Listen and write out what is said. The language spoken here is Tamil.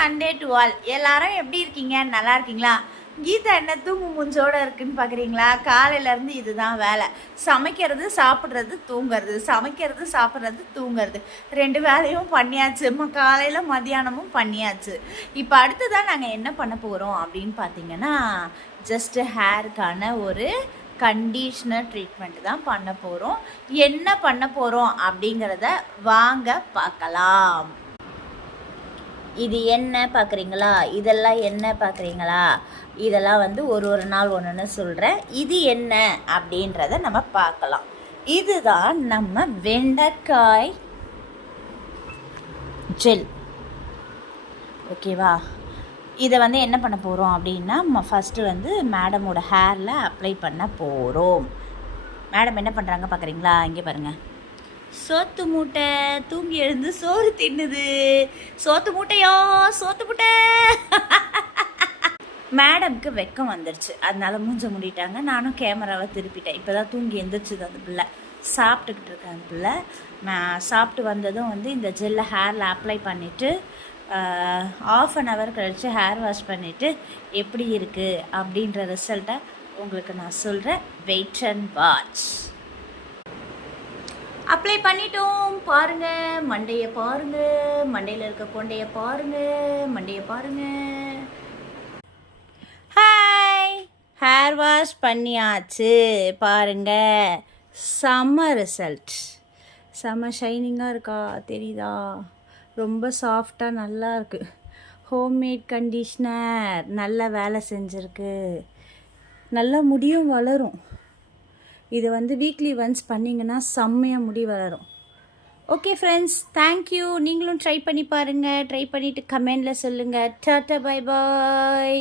Sunday to all. எல்லாரும் எப்படி இருக்கீங்க? நல்லா இருக்கீங்களா? கீதா என்ன தூங்கு மூஞ்சோட இருக்குன்னு பார்க்குறீங்களா? காலையிலேருந்து இதுதான் வேலை. சமைக்கிறது, சாப்பிட்றது, தூங்குறது, சமைக்கிறது, சாப்பிட்றது, தூங்குறது. 2 வேலையும் பண்ணியாச்சு. காலையில் மதியானமும் பண்ணியாச்சு. இப்போ அடுத்ததான் நாங்கள் என்ன பண்ண போகிறோம் அப்படின்னு பார்த்தீங்கன்னா, ஜஸ்ட்டு ஹேருக்கான ஒரு கண்டிஷ்னர் ட்ரீட்மெண்ட் தான் பண்ண போகிறோம். என்ன பண்ண போகிறோம் அப்படிங்கிறத வாங்க பார்க்கலாம். இது என்ன பார்க்குறீங்களா? இதெல்லாம் என்ன பார்க்குறீங்களா? இதெல்லாம் வந்து ஒரு நாள் ஒன்றுன்னு சொல்கிறேன். இது என்ன அப்படின்றத நம்ம பார்க்கலாம். இதுதான் நம்ம வெண்டைக்காய் ஜெல். ஓகேவா? இதை வந்து என்ன பண்ண போகிறோம் அப்படின்னா, ஃபஸ்ட்டு வந்து மேடமோட ஹேரில் அப்ளை பண்ண போகிறோம். மேடம் என்ன பண்ணுறாங்க பார்க்குறீங்களா? இங்கே பாருங்கள். சோத்து மூட்டை தூங்கி எழுந்து சோறு தின்னுது. சோத்து மூட்டையோ, சோத்து மூட்டை. மேடம்க்கு வெக்கம் வந்துடுச்சு, அதனால மூஞ்ச மூடிட்டாங்க. நானும் கேமராவை திருப்பிட்டேன். இப்போ தான் தூங்கி எழுந்திரிச்சுது அந்த பிள்ளை. சாப்பிட்டுக்கிட்டு இருக்கேன் அந்த பிள்ளை. சாப்பிட்டு வந்ததும் வந்து இந்த ஜெல்லை ஹேரில் அப்ளை பண்ணிவிட்டு ½ அன் ஹவர் கழித்து ஹேர் வாஷ் பண்ணிவிட்டு எப்படி இருக்குது அப்படின்ற ரிசல்ட்டை உங்களுக்கு நான் சொல்கிறேன். Wait and watch. அப்ளை பண்ணிட்டோம். பாருங்கள், மண்டையை பாருங்கள், மண்டையில் இருக்க கொண்டையை பாருங்கள், மண்டையை பாருங்கள். ஹாய், ஹேர் வாஷ் பண்ணியாச்சு. பாருங்கள், செம்ம ரிசல்ட். செம்ம ஷைனிங்காக இருக்கா? தெரியுதா? ரொம்ப சாஃப்டாக நல்லா இருக்குது. ஹோம்மேட் கண்டிஷ்னர் நல்ல வேலை செஞ்சுருக்கு. நல்லா முடியும் வளரும். இது வந்து வீக்லி ஒன்ஸ் பண்ணிங்கன்னா செம்மையாக முடி வளரும். Okay friends, thank you. நீங்களும் ட்ரை பண்ணி பாருங்கள். ட்ரை பண்ணிவிட்டு கமெண்டில் சொல்லுங்கள். Tata, bye bye.